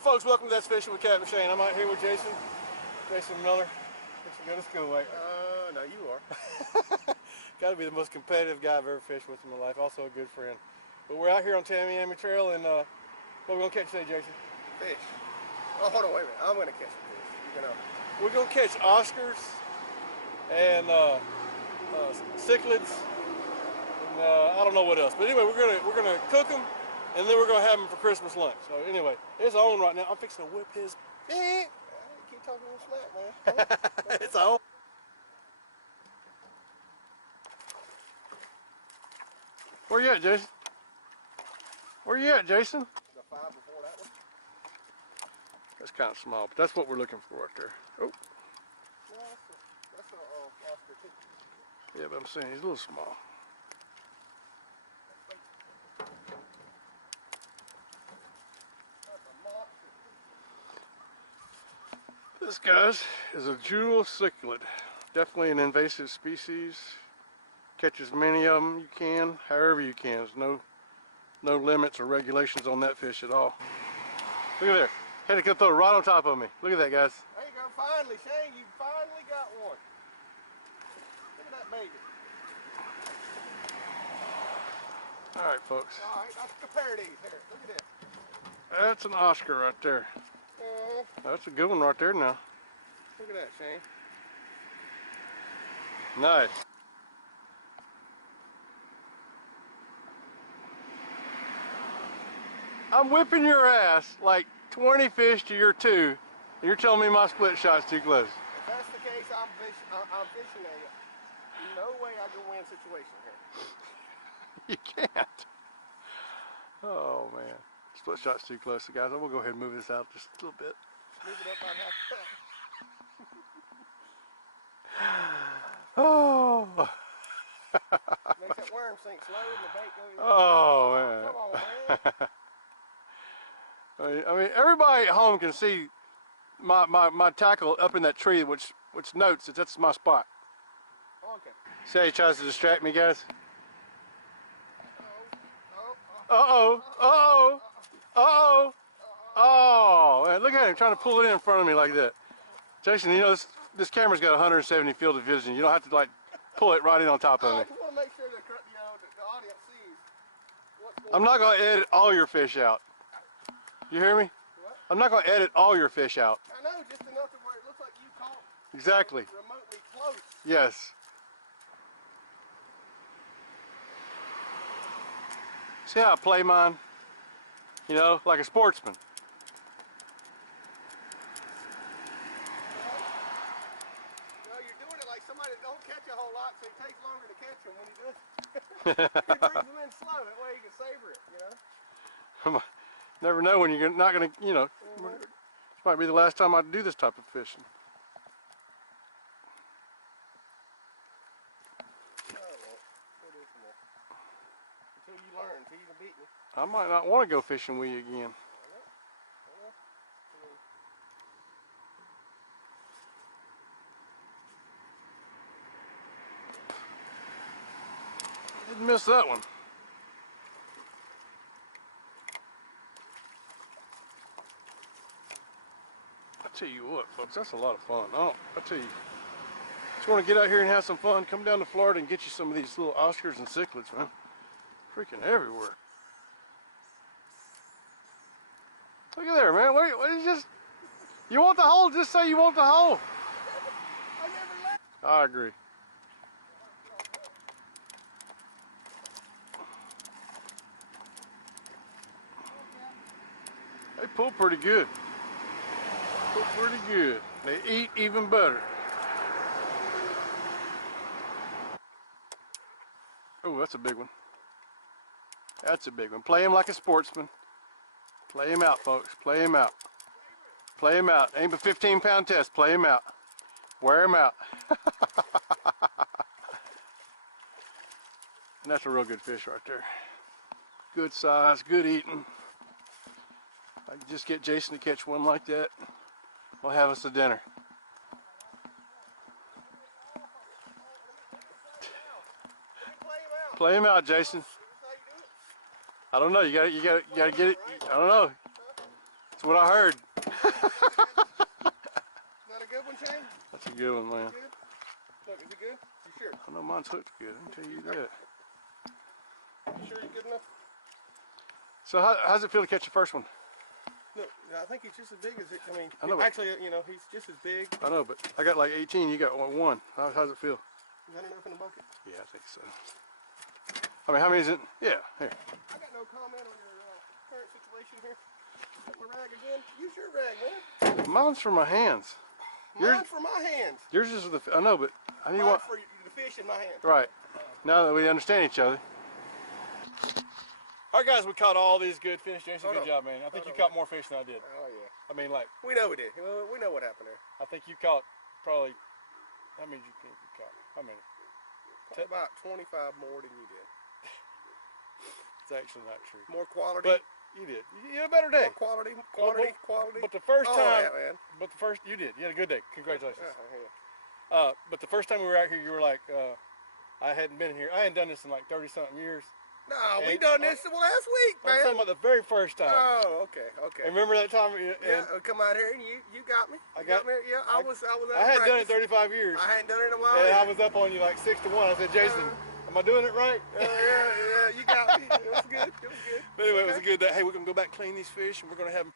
Alright folks, welcome to That's Fishing with Captain Shane. I'm out here with Jason Miller. Fishing to go to school, right? No, you are. Gotta be the most competitive guy I've ever fished with in my life. Also a good friend. But we're out here on Tamiami Trail, and what are we gonna catch today, Jason? Fish. Oh, hold on, wait a minute. I'm gonna catch a fish. You're gonna... We're gonna catch Oscars and Cichlids, and I don't know what else. But anyway, we're gonna cook them, and then we're gonna have them for Christmas lunch. So anyway, it's on right now. I'm fixing to whip his. Keep talking smack, man. It's on. Where you at, Jason? Where you at, Jason? The 5 before that one. That's kind of small, but that's what we're looking for right there. Oh. No, that's a Oscar too. Yeah, but I'm saying he's a little small. This, guys, is a jewel cichlid. Definitely an invasive species. Catch as many of them you can, however you can. There's no limits or regulations on that fish at all. Look at there. Had to come throw it right on top of me. Look at that, guys. There you go. Finally, Shane, you finally got one. Look at that baby. All right, folks. All right, let's compare these here. Look at this. That's an Oscar right there. That's a good one right there now. Look at that, Shane. Nice. I'm whipping your ass like 20 fish to your 2, and you're telling me my split shot's too close. If that's the case, I'm fishing a no way I can win situation here. You can't. Oh man, split shot's too close. So guys, I'm gonna go ahead and move this out just a little bit. Move it up about half. Oh. Makes that worm sink slow and the bait goes. Oh man. Come on, man. I mean, everybody at home can see my tackle up in that tree, which notes that that's my spot. Okay. See how he tries to distract me, guys? Oh, man, look at him trying to pull it in front of me like that. Jason, you know, this camera's got 170 field of vision. You don't have to, like, pull it right in on top of me. I just want to make sure that the audience sees what's going on. I'm not going to edit all your fish out. You hear me? What? I'm not going to edit all your fish out. I know, just enough to where it looks like you caught Exactly. remotely close. Yes. See how I play mine? You know, like a sportsman. You know, you're doing it like somebody that don't catch a whole lot, so it takes longer to catch them when he does. He brings them in slow, that way you can savor it, you know? Never know when you're not going to, you know, this might be the last time I do this type of fishing. Until you learn, until you can beat me. I might not want to go fishing with you again. Didn't miss that one. I tell you what, folks, that's a lot of fun. I tell you, just want to get out here and have some fun. Come down to Florida and get you some of these little Oscars and Cichlids, man. Freaking everywhere. Look at there, man. What is just? You want the hole? Just say you want the hole. I never left. I agree. They pull pretty good. Pull pretty good. They eat even better. Oh, that's a big one. That's a big one. Play him like a sportsman. Play him out, folks. Play him out. Play him out. Ain't but 15-pound test. Play him out. Wear him out. And that's a real good fish right there. Good size, good eating. I can just get Jason to catch one like that. We'll have us a dinner. Play him out, Jason. I don't know. You gotta get it. I don't know. That's what I heard. Is that a good one, Shane? That's a good one, man. Good? Look, is it good? You sure? I know mine's hooked good. I can tell you that. You sure you're good enough? So how's it feel to catch the first one? Look, I think he's just as big as it. I mean, I know, actually, you know, he's just as big. I know, but I got like 18. You got one. How's it feel? Is that enough in the bucket? Yeah, I think so. I mean, how many is it? Yeah, here. I got no comment on your current situation here. Got my rag again. Use your rag, man. Mine's for my hands. Mine's for my hands. Yours is for the. I know, but I need Mine's one. for the fish in my hands. Right. Now that we understand each other. All right, guys, we caught all these good fish. Jason, good job, man. I think you caught more fish than I did. Oh yeah. I mean, like. We know we did. We know what happened there. I think you caught probably. How many did you think you caught? How many? About 25 more than you did. It's actually not true. More quality. But you did. You had a better day. More quality, quality. But the first time. Yeah, man. But the first, you did. You had a good day. Congratulations. Yeah. But the first time we were out here, you were like, I hadn't been here. I hadn't done this in like 30-something years. No, we done this last week, man. I'm talking about the very first time. Oh, okay. And remember that time? Yeah, I come out here and you got me. I got me. Yeah, I was out I hadn't done it practice. 35 years. I hadn't done it in a while. And I was up on you like 6-1. I said, Jason, am I doing it right? Yeah, you got me. It was good. It was good. But anyway, it was a good day. Hey, we're going to go back clean these fish and we're going to have them.